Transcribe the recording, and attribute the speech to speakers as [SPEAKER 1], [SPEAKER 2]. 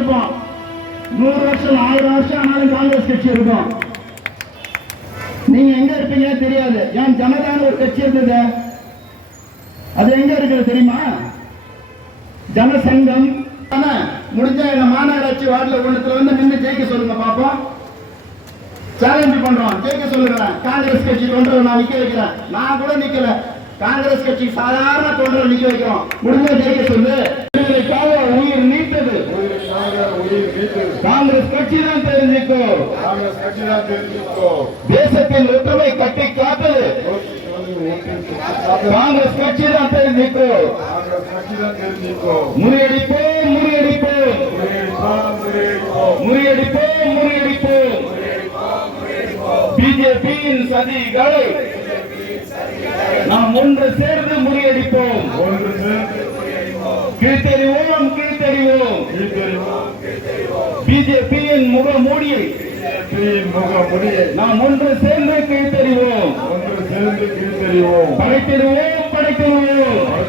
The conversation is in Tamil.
[SPEAKER 1] இருப்போம் நூறு வருஷம் ஆயிரம் வருஷம் ஆனாலும் காங்கிரஸ் கட்சி இருக்கும். நீங்க எங்க இருப்பீங்க தெரியாது. ஏன் ஜனதான ஒரு கட்சி இருந்தது? அது எங்க இருக்குது தெரியுமா? ஜனசங்கம். முடிஞ்ச மாநகராட்சி வார்டில் ஒண்ணுத்துல வந்து நின்று ஜெயிக்க சொல்லுங்க பாப்போம். சேலஞ்ச் பண்றோம். ஜெயிக்க சொல்லுங்க காங்கிரஸ் கட்சி தொண்டரை நான் நிக்க வைக்கிறேன். நான் கூட நிக்கல. காங்கிரஸ் கட்சி சாதாரண தொண்டரை நிக்க வைக்கிறோம். முடிஞ்ச ஜெயிக்க சொல்லு. காங்கிரஸ் கட்சி தான் தெரிஞ்சுக்கோ
[SPEAKER 2] காங்கிரஸ் கட்சிதான் தெரிஞ்சுக்கோ.
[SPEAKER 1] தேசத்தின் ஒற்றுமை கட்டி காத்தது காங்கிரஸ் கட்சி தான் தெரிஞ்சுக்கோ
[SPEAKER 2] முறையடிப்போம், முறையடிப்போம்.
[SPEAKER 1] முறியடிப்போம் முறியடிப்போம். பிஜேபியின் சதிகளை நாம் ஒன்று சேர்ந்து முறியடிப்போம்.
[SPEAKER 2] ஒன்று சேர்ந்து
[SPEAKER 1] கீழ்த்தெறிவோம் கீழ்த்தெறிவோம்
[SPEAKER 2] கீழ்த்தெறிவோம்.
[SPEAKER 1] பிஜேபியின் முக மூடியை
[SPEAKER 2] பிஜேபியின் முகமுடியை
[SPEAKER 1] நாம் ஒன்று சேர்ந்து கீழ்த்தெறிவோம்
[SPEAKER 2] ஒன்று சேர்ந்து கீழ்த்தெறிவோம்.
[SPEAKER 1] படைத்திடுவோம் படைத்திடுவோம்